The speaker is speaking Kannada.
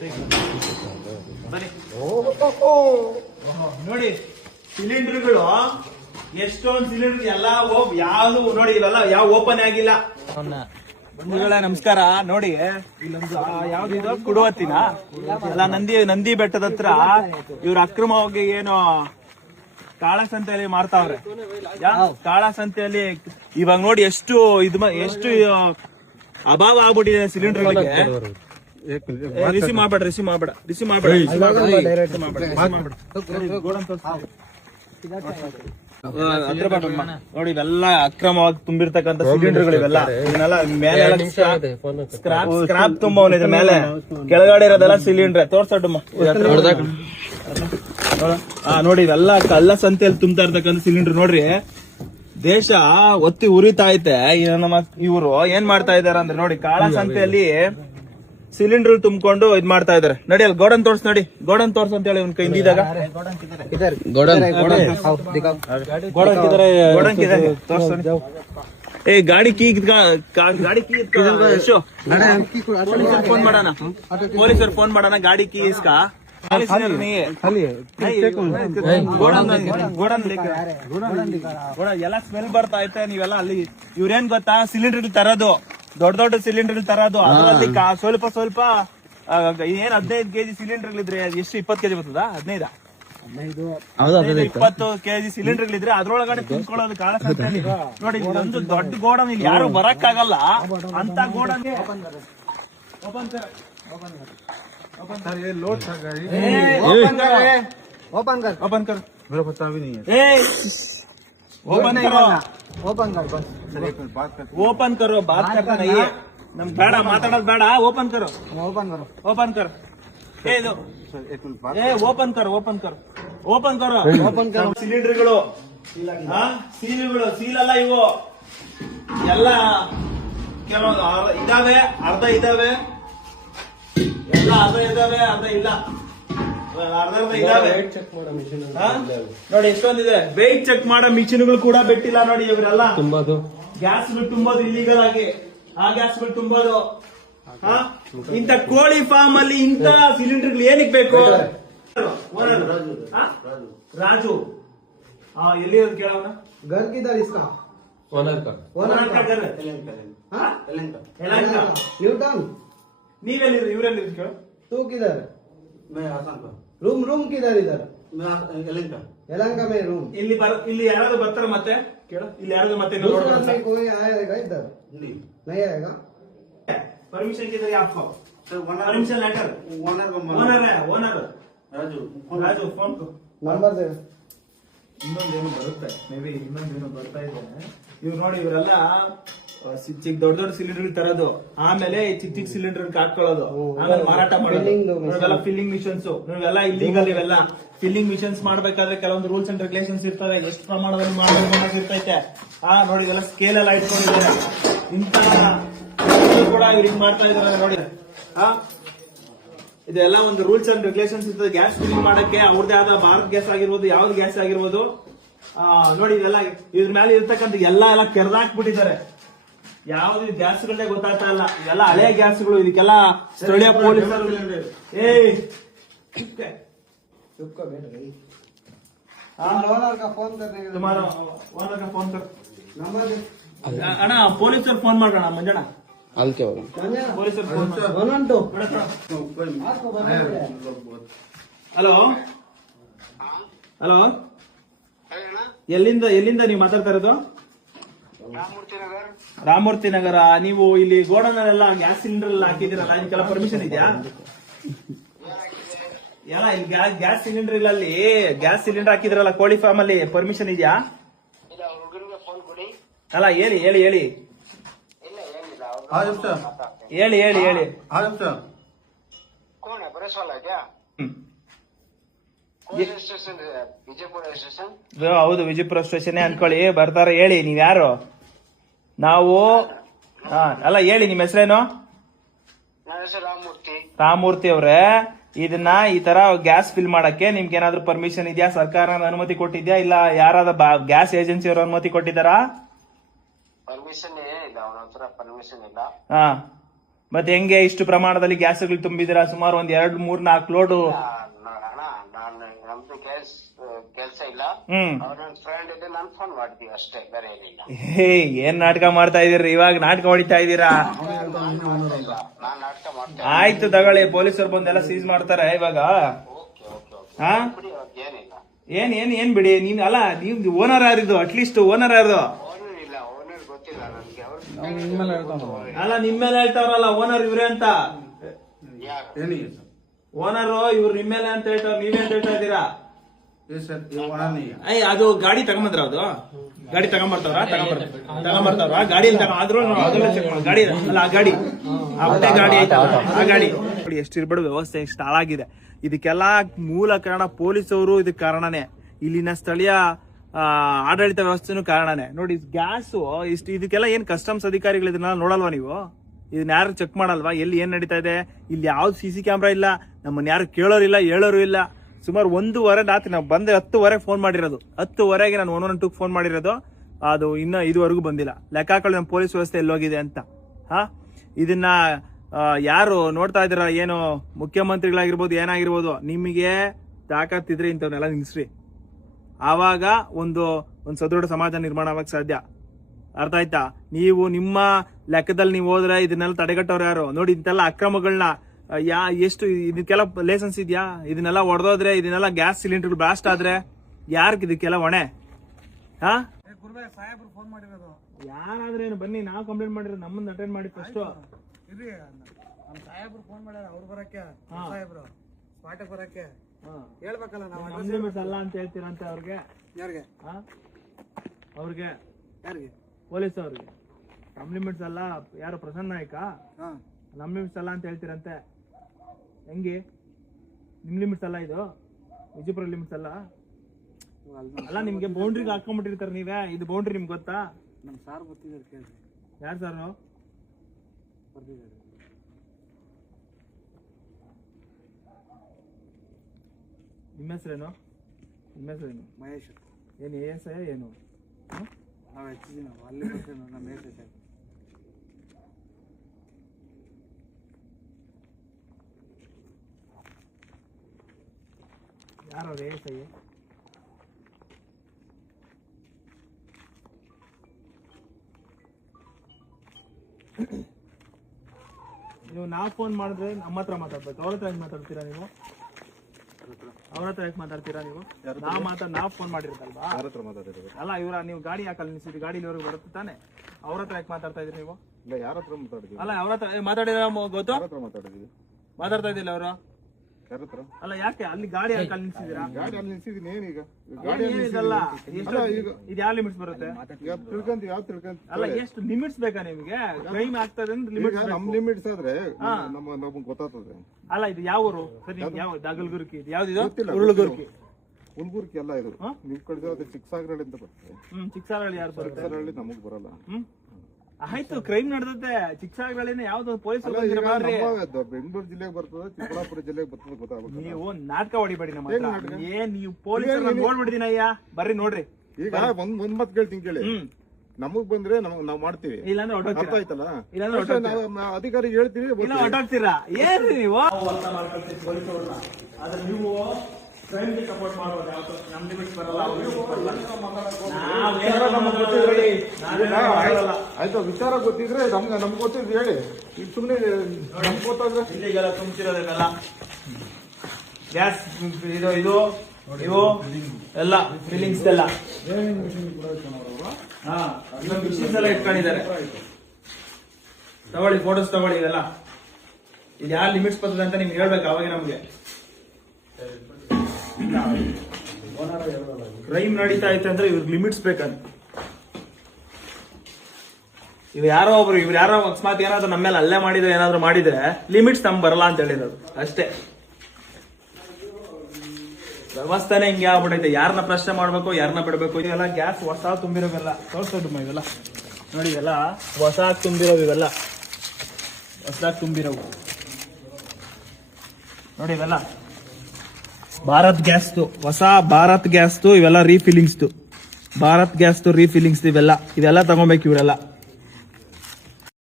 ಬನ್ನಿ. ನೋಡಿ ಸಿಲಿಂಡರ್ಗಳು ಎಷ್ಟೊಂದು ಸಿಲಿಂಡರ್ ಎಲ್ಲ ಯಾವ್ದು ನೋಡಿ ಇವೆಲ್ಲ ಯಾವ ಓಪನ್ ಆಗಿಲ್ಲ. ಬಂಧುಗಳೇ ನಮಸ್ಕಾರ. ನೋಡಿ ಇಲ್ಲೊಂದು ಯಾವ್ದು ಕುಡುವತ್ತಿನ ಎಲ್ಲ ನಂದಿ ಬೆಟ್ಟದ ಹತ್ರ ಇವ್ರ ಅಕ್ರಮವಾಗಿ ಏನು ಕಾಳಸಂತೆಯಲ್ಲಿ ಮಾರ್ತಾವ್ರೆ. ಕಾಳಸಂತೆಯಲ್ಲಿ ಇವಾಗ ನೋಡಿ ಎಷ್ಟು ಅಭಾವ ಆಗ್ಬಿಟ್ಟಿದೆ ಸಿಲಿಂಡರ್ಗಳಿಗೆ. ರಿಸೀವ್ ಮಾಡ್ಬೇಡ. ನೋಡಿ ಇವೆಲ್ಲ ಅಕ್ರಮವಾಗಿ ತುಂಬಿರ್ತಕ್ಕಂಥ ಸಿಲಿಂಡರ್ಗಳು ಇವೆಲ್ಲ. ಇವನ್ನೆಲ್ಲ ಮೇಲೆ ಸ್ಕ್ರಾಪ್ ತುಂಬವನಿದೆ, ಮೇಲೆ ಕೆಳಗಡೆ ಇರೋದೆಲ್ಲ ಸಿಲಿಂಡರ್. ತೋರ್ಸಡ್ಡಮ್ಮ. ನೋಡಿ ಇವೆಲ್ಲ ಕಳ್ಳ ಸಂತೆಯಲ್ಲಿ ತುಂಬ್ತಾ ಇರ್ತಕ್ಕಂಥ ಸಿಲಿಂಡರ್. ನೋಡ್ರಿ ದೇಶ ಒತ್ತಿ ಉರಿತಾ ಐತೆ. ನಮ್ಮ ಇವರು ಏನ್ ಮಾಡ್ತಾ ಇದಾರೆ ಅಂದ್ರೆ ನೋಡಿ ಕಾಳ ಸಂತೆಯಲ್ಲಿ ಸಿಲಿಂಡರ್ ತುಂಬಿಕೊಂಡು ಇದ್ ಮಾಡ್ತಾ ಇದಾರೆ. ನಡಿ ಅಲ್ಲಿ ಗೋಡನ್ ತೋರ್ಸ್, ನೋಡಿ ಗೋಡನ್ ತೋರ್ಸ್ ಅಂತ ಹೇಳಿ ಕೈ ಇಂದಿದಾಗ ಏ ಗಾಡಿ ಕೀ ಫೋನ್ ಮಾಡೋಣ, ಪೊಲೀಸರು ಫೋನ್ ಮಾಡೋಣ. ಗಾಡಿ ಕೀ ಇಸ್ಕ ಎಲ್ಲ ಸ್ಮೆಲ್ ಬರ್ತಾ ಐತೆ. ನೀವೆಲ್ಲ ಅಲ್ಲಿ ಇವ್ರೇನ್ ಗೊತ್ತಾ, ಸಿಲಿಂಡರ್ ತರೋದು ದೊಡ್ಡ ಸಿಲಿಂಡರ್ ತರೋದು. ಅದರಲ್ಲಿ ಸ್ವಲ್ಪ ಏನ್ 15 ಕೆಜಿ ಸಿಲಿಂಡರ್ ಇದ್ರೆ ಎಷ್ಟು 20 ಕೆಜಿ ಬರ್ತದ? 15-20 ಕೆಜಿ ಸಿಲಿಂಡರ್ ಇದ್ರೆ ಅದ್ರೊಳಗಡೆ ತುಂಬಿಕೊಳ್ಳೋದು ಕಾಳಸಂತೆಯಲ್ಲಿ. ನೋಡಿ ಒಂದು ದೊಡ್ಡ ಗೋಡನ್, ಇಲ್ಲಿ ಯಾರು ಬರಕ್ಕಾಗಲ್ಲ ಅಂತ ಗೋಡನ್. ಓಪನ್ ಕರೋ ಬಾತ್ ಕರ್ತಾ नहीं है. ನಮ್ ಬೇಡ ಮಾತಾಡೋದು ಬೇಡ. ಓಪನ್ ಕರೋ ಓಪನ್ ಕರೋ ಸಿಲಿಂಡರ್ಗಳು ಸೀಲಲ್ಲ ಇವು ಎಲ್ಲ. ಕೆಲವೊಂದು ಇದಾವೆ, ಅರ್ಧ ಇದಾವೆ, ಎಲ್ಲ ಅರ್ಧ ಇಲ್ಲ. ಅರ್ಧ ಇದಾವೆ. ನೋಡಿ ಎಷ್ಟೊಂದಿದೆ. ವೆಯ್ಟ್ ಚೆಕ್ ಮಾಡೋ ಮಿಷಿನ್ಗಳು ಕೂಡ ಬಿಟ್ಟಿಲ್ಲ. ನೋಡಿ ಇವರೆಲ್ಲ ಗ್ಯಾಸ್ಗಳು ತುಂಬೋದು ಇಲ್ಲಿಗಲ್ ಆಗಿ. ಆ ಗ್ಯಾಸ್ಗಳು ತುಂಬೋದು. ಇಂತ ಕೋಳಿ ಫಾರ್ಮ್ ಅಲ್ಲಿ ಇಂತ ಸಿಲಿಂಡರ್ಗಳು ಏನಕ್ಕೆ ಬೇಕು? ರಾಜು ಎಲ್ಲಿ ಕೇಳೋಣ. घर किधर इसका? ओनर का घर न्यूटन. ನೀವೆಲ್ಲಿ ಇವರಲ್ಲಿ ಕೇಳು. तू किधर? मैं आसाम का. रूम किधर इधर? मैं यलहंका. यलहंका में रूम. ಇಲ್ಲಿ ಯಾರಾದ್ರೂ ಬರ್ತಾರ ಮತ್ತೆ ಕೇಳು. ಇಲ್ಲಿ ಯಾರಾದ್ರೂ ಮತ್ತೆ में कोई आएगा इधर? नहीं आएगा. परमिशन किधर है आपको? Sir permission letter. Owner Raju phone को नंबर दे. ಇನ್ನೊಂದೇನು ಬರುತ್ತೆ, ಮೇ ಬಿ ಇನ್ನೊಂದೇನು ಬರ್ತಾ ಇದೆ. ಇವ್ರು ನೋಡಿ ಇವರೆಲ್ಲ ಚಿಕ್ಕ ದೊಡ್ಡ ಸಿಲಿಂಡರ್ ತರೋದು, ಆಮೇಲೆ ಚಿಕ್ಕ ಸಿಲಿಂಡರ್ ಹಾಕೊಳ್ಳೋದು, ಆಮೇಲೆ ಮಾರಾಟ ಮಾಡೋದು. ಇವೆಲ್ಲ ಫಿಲ್ಲಿಂಗ್ ಮಿಷನ್ಸ್. ಇವೆಲ್ಲ ಇಲ್ಲಿಗಲ್. ಇವೆಲ್ಲ ಫಿಲ್ಲಿಂಗ್ ಮಿಷನ್ಸ್ ಮಾಡ್ಬೇಕಾದ್ರೆ ಕೆಲವೊಂದು ರೂಲ್ಸ್ ಅಂಡ್ ರೆಗ್ಯುಲೇಷನ್ಸ್ ಇರ್ತವೆ. ಎಷ್ಟು ಪ್ರಮಾಣದಲ್ಲಿ ಮಾಡಬೇಕು ಇರ್ತೈತೆ. ನೋಡಿ ಇದೆಲ್ಲ ಸ್ಕೇಲ್ ಎಲ್ಲ ಇಟ್ಕೊಂಡಿದ್ದಾರೆ. ಇಂತ ಕೂಡ ಇವ್ರಿಗೆ ಮಾಡ್ತಾ ಇದಾರೆ ನೋಡಿ. ಇದೆಲ್ಲ ಒಂದು ರೂಲ್ಸ್ ಅಂಡ್ ರೆಗ್ಯುಲೇಷನ್ಸ್ ಇರ್ತದೆ. ಗ್ಯಾಸ್ ಫಿಲ್ಲಿಂಗ್ ಮಾಡಕ್ಕೆ ಅವ್ರದೇ ಆದ ಭಾರತ್ ಗ್ಯಾಸ್ ಆಗಿರ್ಬೋದು, ಯಾವ್ದು ಗ್ಯಾಸ್ ಆಗಿರ್ಬೋದು. ನೋಡಿ ಇದೆಲ್ಲ ಇದ್ರ ಮೇಲೆ ಇರ್ತಕ್ಕಂಥ ಎಲ್ಲ ಕೆರೆದಾಕ್ಬಿಟ್ಟಿದ್ದಾರೆ. ಯಾವ್ದು ಗ್ಯಾಸ್ಗಳೇ ಗೊತ್ತಾಗ್ತಾ ಇಲ್ಲ. ಇದೆಲ್ಲ ಹಳೆ ಗ್ಯಾಸ್ಗಳು. ಇದಕ್ಕೆಲ್ಲ ಸ್ಥಳೀಯ ಪೊಲೀಸರು ಅಣ್ಣ ಪೊಲೀಸರು ಫೋನ್ ಮಾಡೋಣ. ಮಂಜಣ್ಣ ಪೊಲೀಸರು ಹಲೋ ಎಲ್ಲಿಂದ ನೀವು ಮಾತಾಡ್ತಾ ಇರೋದು? ರಾಮಮೂರ್ತಿ ನಗರ. ನೀವು ಇಲ್ಲಿ ಗೋಡನಲ್ಲೆಲ್ಲ ಗ್ಯಾಸ್ ಸಿಲಿಂಡರ್ ಎಲ್ಲ ಹಾಕಿದಿರಲ್ಲ, ಇದಕ್ಕೆಲ್ಲ ಪರ್ಮಿಷನ್ ಇದೆಯಾ? ಎಲ್ಲ ಇಲ್ಲಿ ಗ್ಯಾಸ್ ಸಿಲಿಂಡರ್ ಇಲ್ಲ, ಅಲ್ಲಿ ಗ್ಯಾಸ್ ಸಿಲಿಂಡರ್ ಹಾಕಿದ್ರಲ್ಲ ಕೋಳಿ ಫಾರ್ಮ್ ಅಲ್ಲಿ, ಪರ್ಮಿಷನ್ ಇದೆಯಾ? ಅಲ್ಲ ಹೇಳಿ ಹೇಳಿ ಹೇಳಿ ಹೇಳಿ ಹೇಳಿ ಹೇಳಿ. ಹೌದು, ವಿಜಯಪುರ ಸ್ಟೇಷನ್ ಅನ್ಕೊಳ್ಳಿ. ಬರ್ತಾರೆ. ಹೇಳಿ ನೀವ್ ಯಾರು? ನಾವು ಅಲ್ಲ ಹೇಳಿ, ನಿಮ್ ಹೆಸರೇನು? ರಾಮಮೂರ್ತಿ ಅವ್ರೆ, ಇದನ್ನ ಈ ತರ ಗ್ಯಾಸ್ ಫಿಲ್ ಮಾಡಕ್ಕೆ ನಿಮ್ಗೆ ಏನಾದ್ರು ಪರ್ಮಿಷನ್ ಇದೆಯಾ? ಸರ್ಕಾರ ಅನುಮತಿ ಕೊಟ್ಟಿದ್ಯಾ? ಇಲ್ಲ ಯಾರಾದ ಗ್ಯಾಸ್ ಏಜೆನ್ಸಿ ಅವರು ಅನುಮತಿ ಕೊಟ್ಟಿದ್ದಾರಾ? ಪರ್ಮಿಷನ್ ಏನಿಲ್ಲ, ಅವನ ಹತ್ರ ಪರ್ಮಿಷನ್ ಇಲ್ಲ. ಮತ್ತೆ ಹೆಂಗೆ ಇಷ್ಟು ಪ್ರಮಾಣದಲ್ಲಿ ಗ್ಯಾಸ್ಗಳು ತುಂಬಿದಿರಾ? ಸುಮಾರು ಒಂದ್ 2, 3, 4 ಲೋಡು. ಅಣ್ಣ ನಮ್ದು ಕೆಲ್ಸ ಇಲ್ಲ. ಅವ್ರ ಫ್ರೆಂಡ್ ಇದೆ, ನಾನು ಫೋನ್ ಮಾಡ್ತೀವಿ ಅಷ್ಟೇ, ಬೇರೆ ಏನಿಲ್ಲ. ಏನ್ ನಾಟಕ ಮಾಡ್ತಾ ಇದೀರಿ ಇವಾಗ? ನಾಟಕ ಹೊಡಿತಾ ಇದೀರಾ? ನಾನ್ ನಾಟಕ ಮಾಡ್ತೇನೆ. ಆಯ್ತು ತಗೊಳ್ಳಿ, ಪೊಲೀಸರು ಬಂದೆಲ್ಲ ಸೀಸ್ ಮಾಡ್ತಾರೆ ಇವಾಗ. Okay okay okay. ಹಾ ಏನಿಲ್ಲ. ಏನ್ ಬಿಡಿ. ನೀನ್ ಅಲ್ಲ, ನೀವ್ ಓನರ್ ಯಾರಿದು? ಅಟ್ಲೀಸ್ಟ್ ಓನರ್ ಯಾರ್ದು? ಓನರ್ ಇಲ್ಲ, ಓನರ್ ಗೊತ್ತಿಲ್ಲ ನನಗೆ. ಅಲ್ಲ, ನಿಮ್ಮೇಲೆ ಹೇಳ್ತಾವ್ರಲ್ಲ ಓನರ್ ಇವ್ರೆ ಅಂತ. ಯಾರು? ಏನಿಲ್ಲ ಸರ್. ಓನರ್ ಇವ್ರು ನಿಮ್ಮೇಲೆ ಅಂತ ಹೇಳ್ತಾರ, ನೀವೇ ಅಂತ ಹೇಳ್ತಾ ಇದ್ದೀರಾ? ये सर ये वहाँ नहीं है. ಅಯ್ಯ, ಅದು ಗಾಡಿ ತಗೊಂಬಂದ್ರ? ಅದು ಗಾಡಿ ತಗೊಂಬರ್ತಾವ್ರ ಗಾಡಿಯಲ್ಲಿ ಆದ್ರೂ ಅದೆಲ್ಲ ಚೆಕ್ ಮಾಡಿ. ಗಾಡಿ ಅಲ್ಲ, ಆ ಗಾಡಿ, ಆ ಹೊಟ್ಟೆ ಗಾಡಿ ಐತಲ್ಲ, ಆ ಗಾಡಿ ನೋಡಿ ಎಷ್ಟಿರ್ಬೇಡ. ವ್ಯವಸ್ಥೆ ಎಷ್ಟು ಹಾಳಾಗಿದೆ. ಇದಕ್ಕೆಲ್ಲ ಮೂಲ ಕಾರಣ ಪೊಲೀಸವರು, ಇದಕ್ಕೆ ಕಾರಣನೇ. ಇಲ್ಲಿನ ಸ್ಥಳೀಯ ಆಡಳಿತ ವ್ಯವಸ್ಥೆನೂ ಕಾರಣನೇ. ನೋಡಿ, ಗ್ಯಾಸು ಇಷ್ಟು, ಇದಕ್ಕೆಲ್ಲ ಏನ್ ಕಸ್ಟಮ್ಸ್ ಅಧಿಕಾರಿಗಳು ಇದನ್ನೆಲ್ಲ ನೋಡಲ್ವಾ ನೀವು? ಇದನ್ನ ಯಾರು ಚೆಕ್ ಮಾಡಲ್ವಾ? ಎಲ್ಲಿ ಏನ್ ನಡೀತಾ ಇದೆ? ಇಲ್ಲಿ ಯಾವ್ದು CC ಕ್ಯಾಮ್ರಾ ಇಲ್ಲ, ನಮ್ಮನ್ನ ಯಾರು ಕೇಳೋರಿಲ್ಲ, ಹೇಳೋರು ಇಲ್ಲ. ಸುಮಾರು 1:15 ರಾತ್ರಿ ನಾವು ಬಂದೆ, 10:00 ಫೋನ್ ಮಾಡಿರೋದು. 10:00 ನಾನು 112 ಫೋನ್ ಮಾಡಿರೋದು. ಅದು ಇನ್ನ ಇದುವರೆಗೂ ಬಂದಿಲ್ಲ. ಲೆಕ್ಕ ಹಾಕೊಳ್ಳಿ ನಮ್ಮ ಪೊಲೀಸ್ ವ್ಯವಸ್ಥೆ ಎಲ್ಲೋಗಿದೆ ಅಂತ. ಇದನ್ನ ಯಾರು ನೋಡ್ತಾ ಇದ್ದೀರಾ? ಏನು ಮುಖ್ಯಮಂತ್ರಿಗಳಾಗಿರ್ಬೋದು, ಏನಾಗಿರ್ಬೋದು, ನಿಮಗೆ ತಾಕತ್ತಿದ್ರೆ ಇಂಥವನ್ನೆಲ್ಲ ನಿಲ್ಸ್ರಿ. ಆವಾಗ ಒಂದು ಸದೃಢ ಸಮಾಜ ನಿರ್ಮಾಣ ಆಗಕ್ಕೆ ಸಾಧ್ಯ. ಅರ್ಥ ಆಯ್ತಾ? ನೀವು ನಿಮ್ಮ ಲೆಕ್ಕದಲ್ಲಿ ನೀವು ಹೋದ್ರೆ ಇದನ್ನೆಲ್ಲ ತಡೆಗಟ್ಟೋರು ಯಾರು? ನೋಡಿ, ಇಂತೆಲ್ಲ ಅಕ್ರಮಗಳನ್ನ ಎಷ್ಟು, ಇದಕ್ಕೆಲ್ಲ ಲೈಸೆನ್ಸ್ ಇದೆಯಾ? ಇದನ್ನೆಲ್ಲ ಹೊಡೆದೋದ್ರೆ, ಇದನ್ನೆಲ್ಲ ಗ್ಯಾಸ್ ಸಿಲಿಂಡರ್ ಬ್ಲಾಸ್ಟ್ ಆದ್ರೆ ಯಾರಿಗೆ ಇದಕ್ಕೆಲ್ಲ ಹೊಣೆ? ಯಾರಾದ್ರೆ ಏನು ಬನ್ನಿ, ನಾವು ಕಂಪ್ಲೇಂಟ್ ಮಾಡಿರೋದು, ನಮ್ಮನ್ನ ಅಟೆಂಡ್ ಮಾಡಿ ಫಸ್ಟ್. ಸಾಹೇಬ್ರು ಫೋನ್ ಮಾಡ್ಯಾರ, ಅವ್ರು ಬರಕ್ಕೆ ಸಾಹೇಬ್ರು ಸ್ಪಾಟಿಗೆ ಬರಕ್ಕೆ ಹೇಳ್ಬೇಕಲ್ಲ ನಾವು. ಲಿಮಿಟ್ಸ್ ಅಲ್ಲ ಅಂತ ಹೇಳ್ತೀರಂತೆ ಅವ್ರಿಗೆ. ಯಾರಿಗೆ? ಅವ್ರಿಗೆ, ಯಾರಿಗೆ? ಪೊಲೀಸ್ ಅವ್ರಿಗೆ ನಮ್ ಲಿಮಿಟ್ಸ್ ಅಲ್ಲ. ಯಾರು ಪ್ರಸನ್ನ ನಾಯ್ಕ ನಮ್ ಲಿಮಿಟ್ಸ್ ಅಲ್ಲ ಅಂತ ಹೇಳ್ತೀರಂತೆ. ಹೆಂಗೆ ನಿಮ್ ಲಿಮಿಟ್ಸ್ ಅಲ್ಲ? ಇದು ವಿಜಯಪುರ ಲಿಮಿಟ್ಸ್ ಅಲ್ಲ. ಅಲ್ಲ, ನಿಮ್ಗೆ ಬೌಂಡ್ರಿಗೆ ಹಾಕೊಂಡ್ಬಿಟ್ಟಿರ್ತಾರೆ ನೀವೇ. ಇದು ಬೌಂಡ್ರಿ ನಿಮ್ಗೆ ಗೊತ್ತಾ? ನಮ್ ಸಾರ್ ಗೊತ್ತಿದ್ದಾರೆ, ಕೇಳ್ರಿ. ಯಾರು ಸಾರು? ಬರ್ತಿದ್ದಾರೆ. ನಿಮ್ಮ ಹೆಸರೇನು? ಮಹೇಶ್. ಏನು AS ಏನು? ನಾವು ಹೆಚ್ಚಿದ್ದೀವಿ, ನಾವು ಅಲ್ಲಿ ಬರ್ತೀವಿ. ನಮ್ಮ ಮಹೇಶ್ ಯಾರು AS? ನೀವು ನಾವು ಫೋನ್ ಮಾಡಿದ್ರೆ ನಮ್ಮ ಹತ್ರ ಮಾತಾಡ್ಬೇಕು. ಅವ್ರ ಹತ್ರ ಹೆಂಗ್ ಮಾತಾಡ್ತೀರಾ ನೀವು? ಅವ್ರ ಹತ್ರ ಯಾಕೆ ಮಾತಾಡ್ತೀರಾ ನೀವು? ನಾವು ಫೋನ್ ಮಾಡಿರ್ತಲ್ವಾ? ಅಲ್ಲ, ನೀವು ಗಾಡಿ ಯಾಕಲ್ಲಿ ನಿಲ್ಸಿದ್ರಿ? ಗಾಡಿ ಇಲ್ಲಿವರೆಗೂ ಬರುತ್ತೆ ತಾನೆ. ಅವ್ರ ಹತ್ರ ಯಾಕೆ ಮಾತಾಡ್ತಾ ಇದ್ರಿ ನೀವು? ಯಾರ ಹತ್ರ ಮಾತಾಡಿದ್ವಿ? ಅಲ್ಲ, ಅವ್ರ ಹತ್ರ ಮಾತಾಡಿದ್ರ ಗೊತ್ತು? ಮಾತಾಡ್ತಾ ಇದ್ದಿಲ್ಲ ಅವರು. ಯಾರ ಹತ್ರ? ಅಲ್ಲ, ಯಾಕೆ ಅಲ್ಲಿ ಗಾಡಿ ಯಾಕೆ ಅಲ್ಲಿ ನಿಲ್ಸಿದ್ದೀರಾ? ಗಾಡಿ ಅಲ್ಲಿ ನಿಲ್ಸಿದೀನಿ. ಏನೀಗ ಏನಿದಲ್ಲ, ಇದು ಯಾವ ಲಿಮಿಟ್ಸ್ ಬರುತ್ತೆ? ಅಲ್ಲ, ಎಷ್ಟು ಲಿಮಿಟ್ಸ್ ಬೇಕಾ ನಿಮ್ಗೆ? ಕ್ರೈಮ್ ಆಗ್ತದೆ ಅಂದ್ರೆ ಲಿಮಿಟ್ಸ್. ನಮ್ ಲಿಮಿಟ್ಸ್ ಆದ್ರೆ ನಮಗ್ ಗೊತ್ತಾಗ್ತದೆ. ಅಲ್ಲ, ಇದು ಯಾವ ಊರು? ಸರಿ, ಯಾವ ದಾಗಲ್ಗುರ್ಕಿ? ಇದು ಯಾವ್ದಿದು? ಉರುಳುಗುರ್ಕಿ. ಉಲ್ಗುರ್ಕಿ ಅಲ್ಲ ಇದು. ನಿಮ್ ಕಡೆ ಚಿಕ್ಕಸಾಗರಹಳ್ಳಿ ಅಂತ ಬರ್ತದೆ. ಚಿಕ್ಕಸಾಗರಹಳ್ಳಿ ಯಾರು ಬರುತ್ತೆ? ಚಿಕ್ಕಸಾಗರಹಳ್ಳಿ ನಮಗ್ ಬರಲ್ಲ. ಆಯ್ತು, ಕ್ರೈಮ್ ನಡೆದತ್ತೆ ಚಿಕ್ಕಸಾಗರಹಳ್ಳಿನ. ಯಾವ್ದು ಪೊಲೀಸ್ ಬೆಂಗಳೂರು ಜಿಲ್ಲೆಗೆ ಬರ್ತದೆ, ಚಿಕ್ಕಬಳ್ಳಾಪುರ ಜಿಲ್ಲೆಗೆ ಬರ್ತದೆ, ಗೊತ್ತಾಗುತ್ತೆ. ನೀವು ನಾಟಕ ಹೊಡಿಬೇಡಿ ನಮ್ಮ ಹತ್ರ. ಏನ್ ನೀವು ಪೊಲೀಸ್ ನೋಡ್ಬಿಡಿದೀನ? ಅಯ್ಯ, ಬರ್ರಿ ನೋಡ್ರಿ. ಈಗ ಒಂದ್ ಮಾತು ಕೇಳ್ತೀನಿ ಕೇಳಿ. ನಮಗ್ ಬಂದ್ರೆ ನಾವ್ ಮಾಡ್ತೀವಿ, ಇಲ್ಲಾಂದ್ರೆ ಅರ್ಥ ಆಯ್ತಲ್ಲ? ಇಲ್ಲಾಂದ್ರೆ ಅಧಿಕಾರಿ ಹೇಳ್ತೀವಿ, ಇಲ್ಲ ಹೊಟ್ಟೋಗ್ತೀರಾ? ಏನ್ರಿ ನೀವು? ಆದ್ರೆ ನೀವು ಕ್ರೈಮ್ ಸಪೋರ್ಟ್ ಮಾಡ್ಬೋದು. ನಮ್ ಲಿಮಿಟ್ಸ್ ಬರಲ್ಲ, ಆಯ್ತು. ವಿಚಾರ ಗೊತ್ತಿದ್ರೆ ನಮ್ಗೆ ಗೊತ್ತಿದ್ರೆ ಹೇಳಿ. ಈಗ ಸುಮ್ನೆ ನಮ್ಗೆ ಗೊತ್ತಾದ್ರೆ ಇಲ್ಲಿಗೆಲ್ಲ ತುಂಬಿಸಿರೋದಕ್ಕೆಲ್ಲ ಗ್ಯಾಸ್ ಇದು ಇವು ಎಲ್ಲ ಫೀಲಿಂಗ್ಸ್ ಎಲ್ಲ ಮಿಷಿನ್ಸ್ ಎಲ್ಲ ಇಟ್ಕೊಂಡಿದ್ದಾರೆ. ತಗೊಳ್ಳಿ, ಫೋಟೋಸ್ ತಗೊಳ್ಳಿ. ಇದೆಲ್ಲ ಇದು ಯಾವ ಲಿಮಿಟ್ಸ್ ಬರ್ತದೆ ಅಂತ ನಿಮ್ಗೆ ಹೇಳ್ಬೇಕು. ಅವಾಗ ನಮ್ಗೆ ಕ್ರೈಮ್ ನಡೀತಾ ಐತೆ ಅಂದ್ರೆ ಇವ್ರಿಗೆ ಲಿಮಿಟ್ಸ್ ಬೇಕಂತ. ಇವ್ ಯಾರೋ ಅಕಸ್ಮಾತ್ ಏನಾದ್ರು ನಮ್ಮ ಮೇಲೆ ಅಲ್ಲೇ ಮಾಡಿದ್ರೆ, ಏನಾದ್ರು ಮಾಡಿದ್ರೆ ಲಿಮಿಟ್ಸ್ ನಮ್ಗೆ ಬರಲ್ಲ ಅಂತ ಹೇಳಿರೋದು ಅಷ್ಟೇ. ವ್ಯವಸ್ಥೆನೇ ಹಿಂಗೆ ಆಗ್ಬಿಟ್ಟೈತೆ. ಯಾರನ್ನ ಪ್ರಶ್ನೆ ಮಾಡ್ಬೇಕು, ಯಾರನ್ನ ಬಿಡ್ಬೇಕು. ಇದೆಲ್ಲ ಗ್ಯಾಸ್ ಹೊಸ ತುಂಬಿರೋವೆಲ್ಲ ತೋರಿಸೋದು ಇವೆಲ್ಲ ನೋಡಿ. ಇವೆಲ್ಲ ಹೊಸ ತುಂಬಿರೋವು, ಇವೆಲ್ಲ ಹೊಸದಾಗಿ ತುಂಬಿರೋವು ನೋಡಿ. ಇವೆಲ್ಲ ಭಾರತ್ ಗ್ಯಾಸ್ದು, ಹೊಸ ಭಾರತ್ ಗ್ಯಾಸ್ದು. ಇವೆಲ್ಲ ರೀಫಿಲಿಂಗ್ಸ್ದು, ಭಾರತ್ ಗ್ಯಾಸ್ದು ರೀಫಿಲಿಂಗ್ಸ್. ಇವೆಲ್ಲ ತಗೊಬೇಕು ಇವರೆಲ್ಲ.